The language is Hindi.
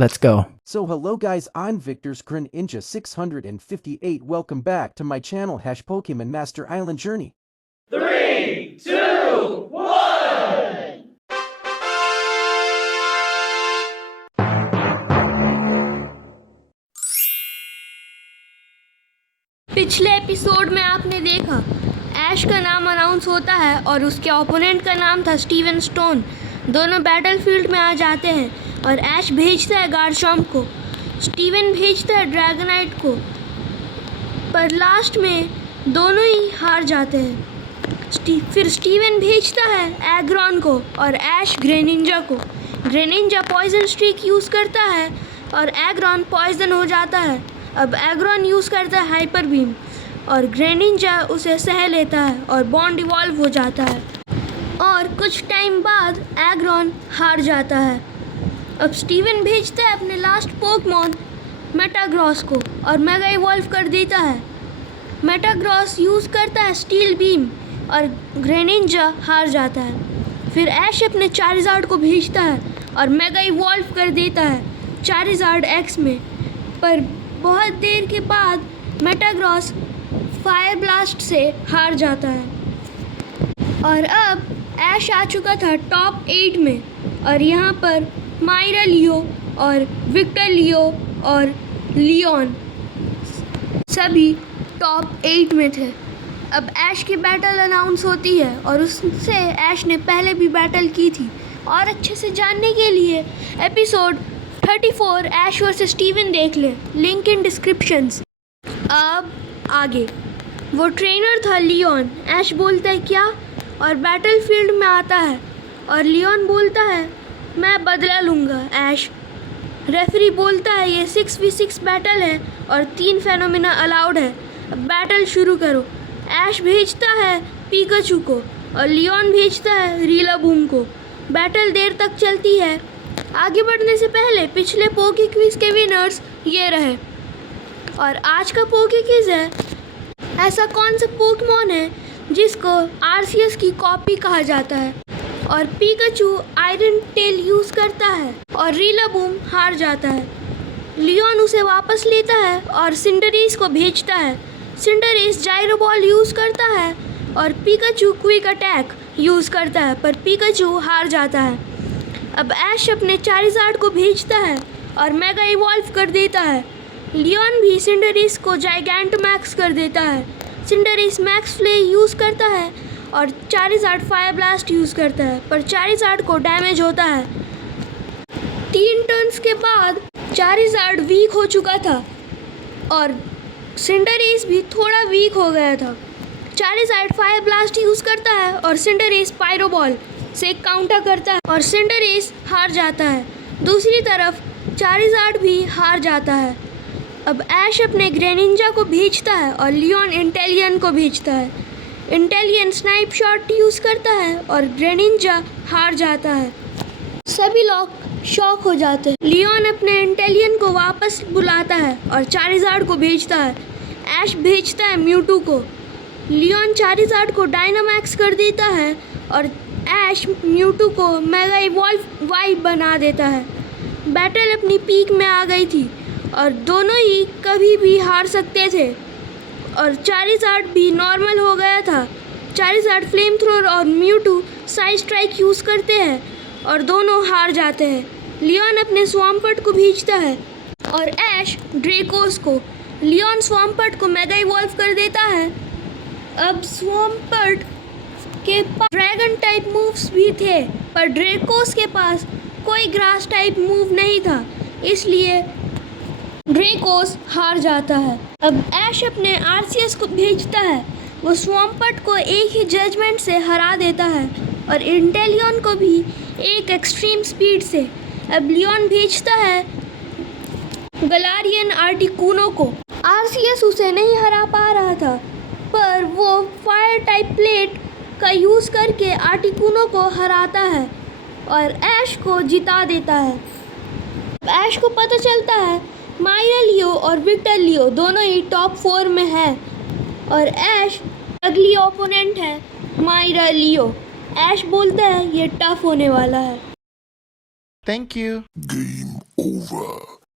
Let's go. So hello guys, I'm Victor's Grin Ninja 658. Welcome back to my channel #Pokemon Master Island Journey. 3, 2, 1! पिछले एपिसोड में आपने देखा ऐश का नाम अनाउंस होता है और उसके ओपोनेंट का नाम था स्टीवन स्टोन। दोनों बैटलफील्ड में आ जाते हैं और ऐश भेजता है गार्चम्प को, स्टीवन भेजता है ड्रैगनाइट को, पर लास्ट में दोनों ही हार जाते हैं। फिर स्टीवन भेजता है एग्रॉन को और ऐश ग्रेनिंजा को। ग्रेनिंजा पॉइजन स्ट्रीक यूज़ करता है और एग्रॉन पॉइजन हो जाता है। अब एग्रॉन यूज़ करता है हाइपर बीम और ग्रेनिंजा उसे सह लेता है और बॉन्ड इवॉल्व हो जाता है और कुछ टाइम बाद एग्रॉन हार जाता है। अब स्टीवन भेजता है अपने लास्ट पोकेमॉन मेटाग्रॉस को और मेगा इवॉल्व कर देता है। मेटाग्रॉस यूज़ करता है स्टील बीम और ग्रेनिंजा हार जाता है। फिर ऐश अपने चारिज़ार्ड को भेजता है और मेगा इवॉल्व कर देता है चारिज़ार्ड एक्स में, पर बहुत देर के बाद मेटाग्रॉस फायर ब्लास्ट से हार जाता है। और अब ऐश आ चुका था टॉप 8 में और यहाँ पर मायरा लियो और विक्टर लियो और लियोन सभी टॉप 8 में थे। अब ऐश की बैटल अनाउंस होती है और उससे ऐश ने पहले भी बैटल की थी। और अच्छे से जानने के लिए एपिसोड 34 ऐश वर्सेस स्टीवन देख ले, लिंक इन डिस्क्रिप्शंस। अब आगे वो ट्रेनर था लियोन। ऐश बोलता है क्या और बैटलफील्ड में आता है और लियोन बोलता है मैं बदला लूँगा। ऐश रेफरी बोलता है ये 6v6 बैटल है और 3 फेनोमेना अलाउड है, अब बैटल शुरू करो। ऐश भेजता है पिकाचू को और लियोन भेजता है रीलाबूम को। बैटल देर तक चलती है। आगे बढ़ने से पहले पिछले पोके क्विज के विनर्स ये रहे और आज का पोके क्विज है ऐसा कौन सा पोकेमॉन है जिसको आरसीएस की कॉपी कहा जाता है। और पिकाचू आयरन टेल यूज़ करता है और रीलाबूम हार जाता है। लियोन उसे वापस लेता है और सिंडरेस को भेजता है। सिंडरेस जायरो बॉल यूज़ करता है और पिकाचू क्विक अटैक यूज़ करता है, पर पिकाचू हार जाता है। अब ऐश अपने चारिज़ार्ड को भेजता है और मेगा इवॉल्व कर देता है। लियोन भी सिंडरेस को जाइगैंटमैक्स कर देता है। सिंडरेस मैक्स फ्ले यूज़ करता है और चारिज़ार्ड फायर ब्लास्ट यूज़ करता है, पर चारिज़ार्ड को डैमेज होता है। 3 टर्न्स के बाद चारिज़ार्ड वीक हो चुका था और सिंडरेस भी थोड़ा वीक हो गया था। चारिज़ार्ड फायर ब्लास्ट यूज़ करता है और सिंडरेस पायरो बॉल से काउंटर करता है और सिंडरेस हार जाता है। दूसरी तरफ चारिज़ार्ड भी हार जाता है। अब ऐश अपने ग्रेनिंजा को भेजता है और लियोन इंटेलियन को भेजता है। इंटेलियन स्नाइप शॉट यूज़ करता है और ग्रेनिंजा हार जाता है। सभी लोग शॉक हो जाते हैं। लियोन अपने इंटेलियन को वापस बुलाता है और चारिज़ार्ड को भेजता है। ऐश भेजता है म्यूटू को। लियोन चारिज़ार्ड को डायनामैक्स कर देता है और ऐश म्यूटू को मेगा इवॉल्व वाइब बना देता है। बैटल अपनी पीक में आ गई थी और दोनों ही कभी भी हार सकते थे और चारिज़ार्ड भी नॉर्मल हो गया था। चारिज़ार्ड फ्लेम थ्रोर और म्यूटू साइड स्ट्राइक यूज़ करते हैं और दोनों हार जाते हैं। लियोन अपने स्वाम्पर्ट को भेजता है और ऐश ड्रेकोस को। लियोन स्वाम्पर्ट को मेगा इवॉल्व कर देता है। अब स्वाम्पर्ट के पास ड्रैगन टाइप मूव्स भी थे, पर ड्रेकोस के पास कोई ग्रास टाइप मूव नहीं था, इसलिए ड्रेकोस हार जाता है। अब ऐश अपने आरसीएस को भेजता है। वो स्वाम्पर्ट को एक ही जजमेंट से हरा देता है और इंटेलियन को भी एक एक्सट्रीम स्पीड से। अब लियोन भेजता है गलारियन आर्टिकूनो को। आरसीएस उसे नहीं हरा पा रहा था, पर वो फायर टाइप प्लेट का यूज़ करके आर्टिकूनो को हराता है और ऐश को जिता देता है। ऐश को पता चलता है मायरा लियो और विक्टर लियो दोनों ही टॉप 4 में है और ऐश अगली ओपोनेंट है मायरा लियो। ऐश बोलता है ये टफ होने वाला है। Thank you. Game over.